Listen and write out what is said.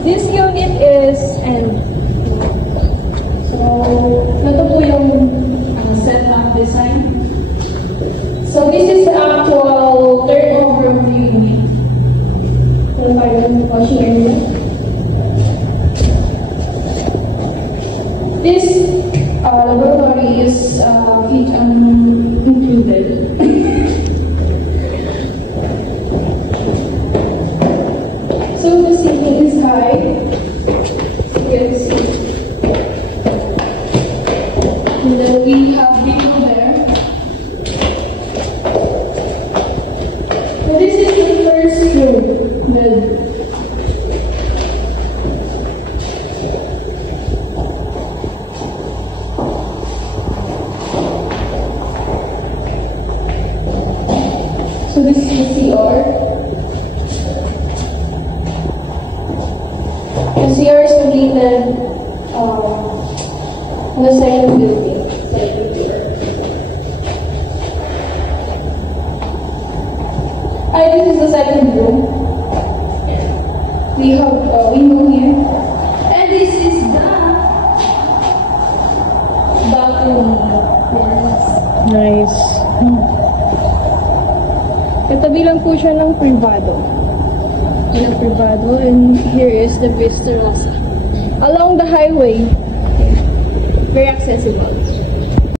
This unit is so, ito po yung setup design. So this is the actual turnover of the unit. So, washing area. This laboratory is included. So the ceiling is high. You can see. And then we have window there. So this is the first room. So this is the CR. The CR is located on the second building, second floor. This is the second room. We have a window here. And this is the balcony. Yes. Nice. Katabi lang po siya ng privado. Ilang privado. And here is the Vista Rosa. Along the highway. Very accessible.